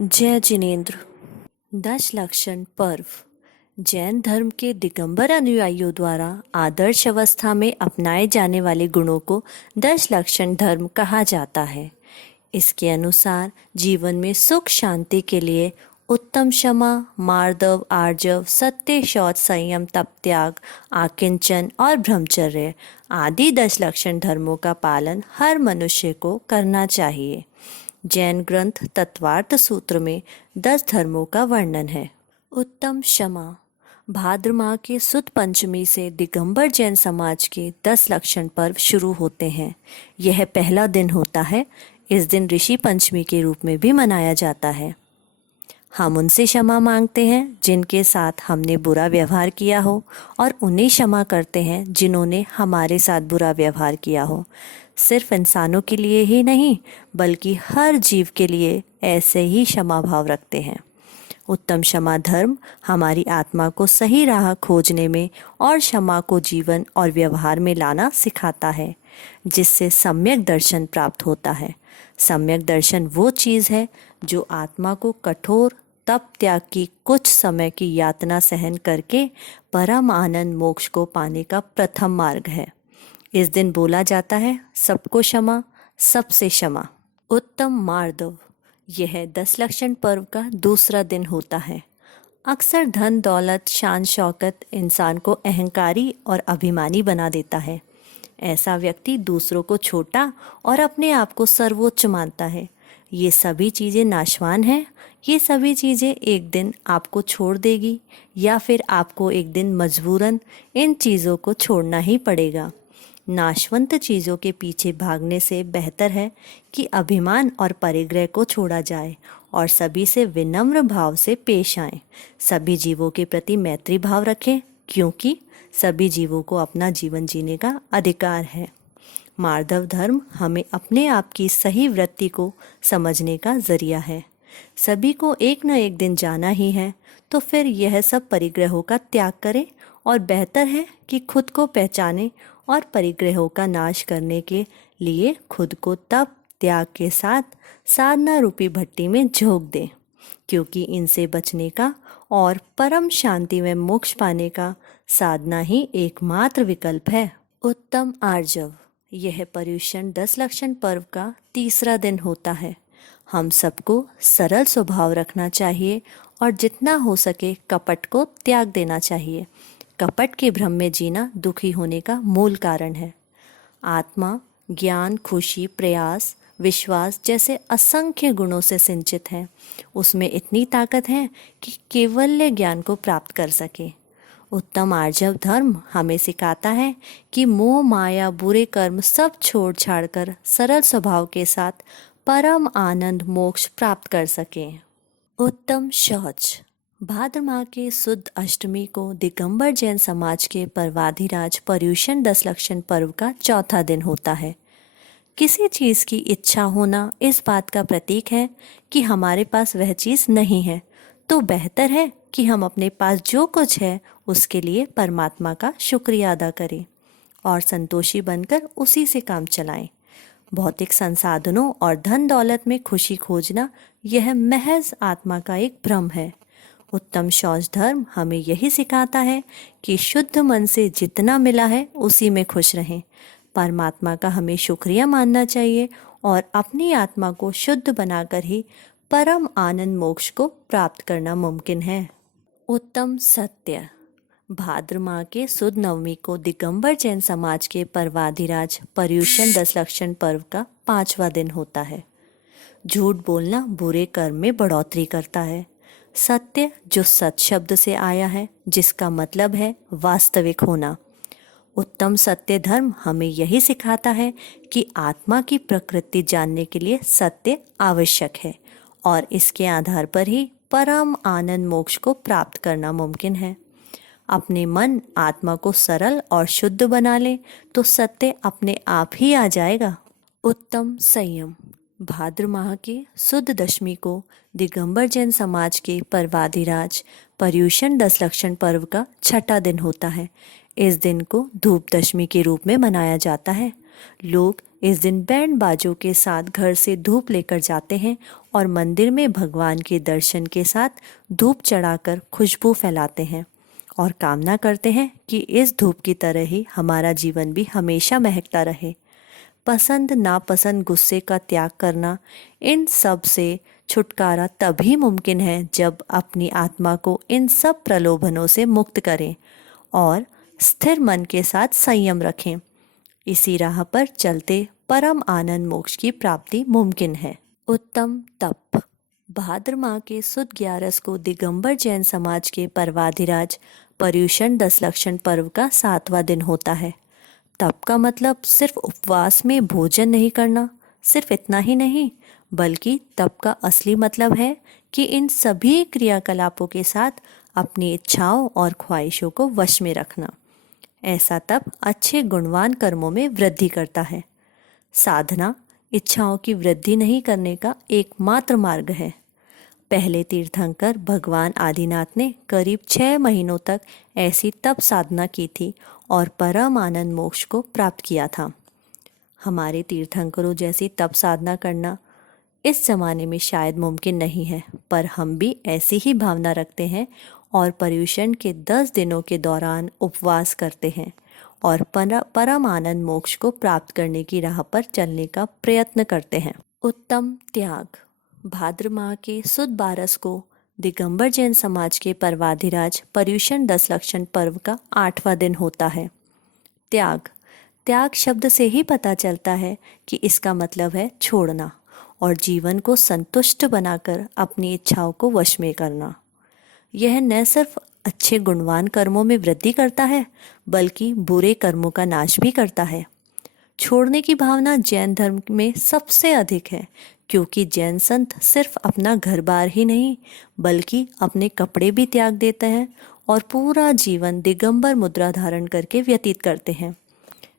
जय जिनेन्द्र। दश लक्षण पर्व जैन धर्म के दिगंबर अनुयायियों द्वारा आदर्श अवस्था में अपनाए जाने वाले गुणों को दश लक्षण धर्म कहा जाता है। इसके अनुसार जीवन में सुख शांति के लिए उत्तम क्षमा, मार्दव, आर्जव, सत्य, शौच, संयम, तप, त्याग, आकिंचन और ब्रह्मचर्य आदि 10 लक्षण धर्मों का पालन हर मनुष्य को करना चाहिए। जैन ग्रंथ तत्वार्थ सूत्र में 10 धर्मों का वर्णन है। उत्तम क्षमा भाद्र माह के सुद पंचमी से दिगंबर जैन समाज के 10 लक्षण पर्व शुरू होते हैं। यह पहला दिन होता है। इस दिन ऋषि पंचमी के रूप में भी मनाया जाता है। हम उनसे क्षमा मांगते हैं जिनके साथ हमने बुरा व्यवहार किया हो और उन्हें क्षमा करते हैं जिन्होंने हमारे साथ बुरा व्यवहार किया हो। सिर्फ इंसानों के लिए ही नहीं बल्कि हर जीव के लिए ऐसे ही क्षमा भाव रखते हैं। उत्तम क्षमा धर्म हमारी आत्मा को सही राह खोजने में और क्षमा को जीवन और व्यवहार में लाना सिखाता है, जिससे सम्यक दर्शन प्राप्त होता है। सम्यक दर्शन वो चीज़ है जो आत्मा को कठोर तप त्याग की कुछ समय की यातना सहन करके परम आनंद मोक्ष को पाने का प्रथम मार्ग है। इस दिन बोला जाता है, सबको क्षमा, सबसे क्षमा। उत्तम मार्दव यह 10 लक्षण पर्व का दूसरा दिन होता है। अक्सर धन दौलत शान शौकत इंसान को अहंकारी और अभिमानी बना देता है। ऐसा व्यक्ति दूसरों को छोटा और अपने आप को सर्वोच्च मानता है। ये सभी चीज़ें नाशवान हैं। ये सभी चीज़ें एक दिन आपको छोड़ देगी या फिर आपको एक दिन मजबूरन इन चीज़ों को छोड़ना ही पड़ेगा। नाशवंत चीज़ों के पीछे भागने से बेहतर है कि अभिमान और परिग्रह को छोड़ा जाए और सभी से विनम्र भाव से पेश आएं। सभी जीवों के प्रति मैत्री भाव रखें क्योंकि सभी जीवों को अपना जीवन जीने का अधिकार है। मार्दव धर्म हमें अपने आप की सही वृत्ति को समझने का जरिया है। सभी को एक न एक दिन जाना ही है, तो फिर यह सब परिग्रहों का त्याग करें और बेहतर है कि खुद को पहचानें और परिग्रहों का नाश करने के लिए खुद को तप त्याग के साथ साधना रूपी भट्टी में झोंक दें, क्योंकि इनसे बचने का और परम शांति में मोक्ष पाने का साधना ही एकमात्र विकल्प है। उत्तम आर्जव यह पर्युषण 10 लक्षण पर्व का तीसरा दिन होता है। हम सबको सरल स्वभाव रखना चाहिए और जितना हो सके कपट को त्याग देना चाहिए। कपट के भ्रम में जीना दुखी होने का मूल कारण है। आत्मा ज्ञान, खुशी, प्रयास, विश्वास जैसे असंख्य गुणों से सिंचित है। उसमें इतनी ताकत है कि केवल्य ज्ञान को प्राप्त कर सके। उत्तम आर्जव धर्म हमें सिखाता है कि मोह माया बुरे कर्म सब छोड़ छाड़ कर सरल स्वभाव के साथ परम आनंद मोक्ष प्राप्त कर सकें। उत्तम शौच भाद्र माह के सुद अष्टमी को दिगंबर जैन समाज के पर्वाधिराज पर्युषण 10 लक्षण पर्व का चौथा दिन होता है। किसी चीज़ की इच्छा होना इस बात का प्रतीक है कि हमारे पास वह चीज़ नहीं है, तो बेहतर है कि हम अपने पास जो कुछ है उसके लिए परमात्मा का शुक्रिया अदा करें और संतोषी बनकर उसी से काम चलाएं। भौतिक संसाधनों और धन दौलत में खुशी खोजना यह महज आत्मा का एक भ्रम है। उत्तम शौच धर्म हमें यही सिखाता है कि शुद्ध मन से जितना मिला है उसी में खुश रहें। परमात्मा का हमें शुक्रिया मानना चाहिए और अपनी आत्मा को शुद्ध बनाकर ही परम आनंद मोक्ष को प्राप्त करना मुमकिन है। उत्तम सत्य भाद्र माह के सुद नवमी को दिगंबर जैन समाज के पर्वाधिराज पर्युषण 10 लक्षण पर्व का 5वां दिन होता है। झूठ बोलना बुरे कर्म में बढ़ोतरी करता है। सत्य जो सत शब्द से आया है, जिसका मतलब है वास्तविक होना। उत्तम सत्य धर्म हमें यही सिखाता है कि आत्मा की प्रकृति जानने के लिए सत्य आवश्यक है और इसके आधार पर ही परम आनंद मोक्ष को प्राप्त करना मुमकिन है। अपने मन आत्मा को सरल और शुद्ध बना ले तो सत्य अपने आप ही आ जाएगा। उत्तम संयम भाद्र माह के सुद दशमी को दिगंबर जैन समाज के पर्वाधिराज पर्युषण 10 लक्षण पर्व का छठा दिन होता है। इस दिन को धूप दशमी के रूप में मनाया जाता है। लोग इस दिन बैंड बाजों के साथ घर से धूप लेकर जाते हैं और मंदिर में भगवान के दर्शन के साथ धूप चढ़ाकर खुशबू फैलाते हैं और कामना करते हैं कि इस धूप की तरह ही हमारा जीवन भी हमेशा महकता रहे। पसंद नापसंद गुस्से का त्याग करना, इन सब से छुटकारा तभी मुमकिन है जब अपनी आत्मा को इन सब प्रलोभनों से मुक्त करें और स्थिर मन के साथ संयम रखें। इसी राह पर चलते परम आनंद मोक्ष की प्राप्ति मुमकिन है। उत्तम तप। भाद्र माह के सुद 11 को दिगंबर जैन समाज के पर्वाधिराज पर्युषण दशलक्षण पर्व का 7वां दिन होता है। तप का मतलब सिर्फ उपवास में भोजन नहीं करना, सिर्फ इतना ही नहीं, बल्कि तप का असली मतलब है कि इन सभी क्रियाकलापों के साथ अपनी इच्छाओं और ख्वाहिशों को वश में रखना। ऐसा तप अच्छे गुणवान कर्मों में वृद्धि करता है। साधना इच्छाओं की वृद्धि नहीं करने का एकमात्र मार्ग है। पहले तीर्थंकर भगवान आदिनाथ ने करीब 6 महीनों तक ऐसी तप साधना की थी और परम आनंद मोक्ष को प्राप्त किया था। हमारे तीर्थंकरों जैसी तप साधना करना इस जमाने में शायद मुमकिन नहीं है, पर हम भी ऐसी ही भावना रखते हैं और पर्युषण के 10 दिनों के दौरान उपवास करते हैं और परम आनंद मोक्ष को प्राप्त करने की राह पर चलने का प्रयत्न करते हैं। उत्तम त्याग। भाद्र माह के सुद 12 को दिगंबर जैन समाज के पर्वाधिराज पर्युषण दशलक्षण पर्व का 8वां दिन होता है। त्याग। त्याग शब्द से ही पता चलता है कि इसका मतलब है छोड़ना और जीवन को संतुष्ट बनाकर अपनी इच्छाओं को वश में करना। यह न सिर्फ अच्छे गुणवान कर्मों में वृद्धि करता है, बल्कि बुरे कर्मों का नाश भी करता है। छोड़ने की भावना जैन धर्म में सबसे अधिक है, क्योंकि जैन संत सिर्फ अपना घर बार ही नहीं, बल्कि अपने कपड़े भी त्याग देते हैं और पूरा जीवन दिगंबर मुद्रा धारण करके व्यतीत करते हैं।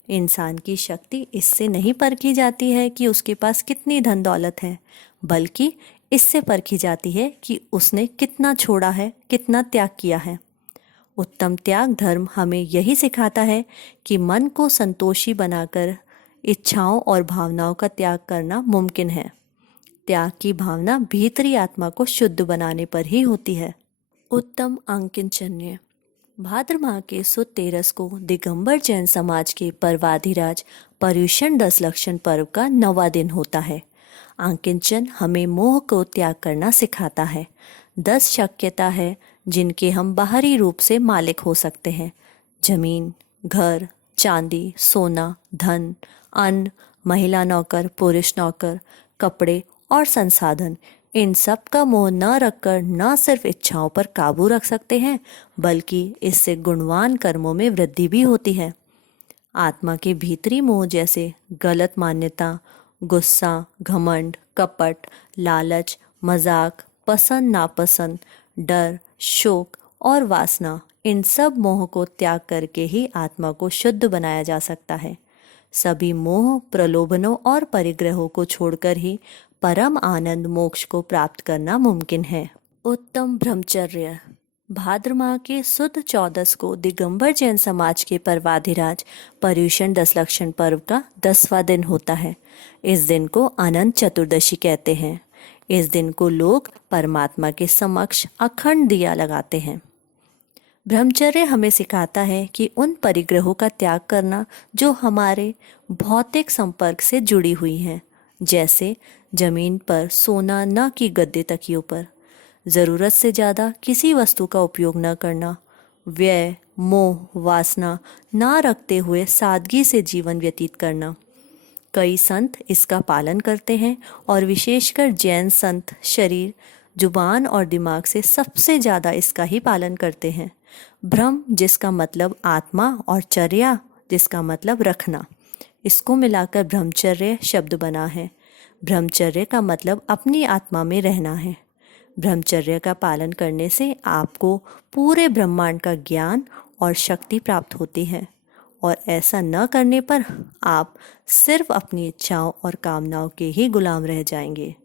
इंसान की शक्ति इससे नहीं परखी जाती है कि उसके पास कितनी धन दौलत है, बल्कि इससे परखी जाती है कि उसने कितना छोड़ा है, कितना त्याग किया है। उत्तम त्याग धर्म हमें यही सिखाता है कि मन को संतोषी बनाकर इच्छाओं और भावनाओं का त्याग करना मुमकिन है। त्याग की भावना भीतरी आत्मा को शुद्ध बनाने पर ही होती है। उत्तम आंकिंचन्य। भाद्र माह के सुद 13 को दिगंबर जैन समाज के पर्वाधिराज पर्युषण दशलक्षण पर्व का 9वां दिन होता है। आंकिंचन हमें मोह को त्याग करना सिखाता है। 10 शक्यता है जिनके हम बाहरी रूप से मालिक हो सकते हैं। जमीन, घर, चांदी, सोना, धन, अन्न, महिला नौकर, पुरुष नौकर, कपड़े और संसाधन, इन सब का मोह न रखकर न सिर्फ इच्छाओं पर काबू रख सकते हैं, बल्कि इससे गुणवान कर्मों में वृद्धि भी होती है। आत्मा के भीतरी मोह जैसे गलत मान्यता, गुस्सा, घमंड, कपट, लालच, मजाक, पसंद नापसंद, डर, शोक और वासना, इन सब मोह को त्याग करके ही आत्मा को शुद्ध बनाया जा सकता है। सभी मोह, प्रलोभनों और परिग्रहों को छोड़कर ही परम आनंद मोक्ष को प्राप्त करना मुमकिन है। उत्तम ब्रह्मचर्य। भाद्र माह के सुद 14 को दिगंबर जैन समाज के पर्वाधिराज पर्युषण दशलक्षण पर्व का 10वां दिन होता है। इस दिन को अनंत चतुर्दशी कहते हैं। इस दिन को लोग परमात्मा के समक्ष अखंड दिया लगाते हैं। ब्रह्मचर्य हमें सिखाता है कि उन परिग्रहों का त्याग करना जो हमारे भौतिक संपर्क से जुड़ी हुई हैं, जैसे जमीन पर सोना न कि गद्दे तकियों पर, ज़रूरत से ज़्यादा किसी वस्तु का उपयोग न करना, व्यय, मोह, वासना ना रखते हुए सादगी से जीवन व्यतीत करना। कई संत इसका पालन करते हैं और विशेषकर जैन संत शरीर, जुबान और दिमाग से सबसे ज़्यादा इसका ही पालन करते हैं। ब्रह्म जिसका मतलब आत्मा और चर्या जिसका मतलब रखना, इसको मिलाकर ब्रह्मचर्य शब्द बना है। ब्रह्मचर्य का मतलब अपनी आत्मा में रहना है। ब्रह्मचर्य का पालन करने से आपको पूरे ब्रह्मांड का ज्ञान और शक्ति प्राप्त होती है, और ऐसा न करने पर आप सिर्फ अपनी इच्छाओं और कामनाओं के ही गुलाम रह जाएंगे।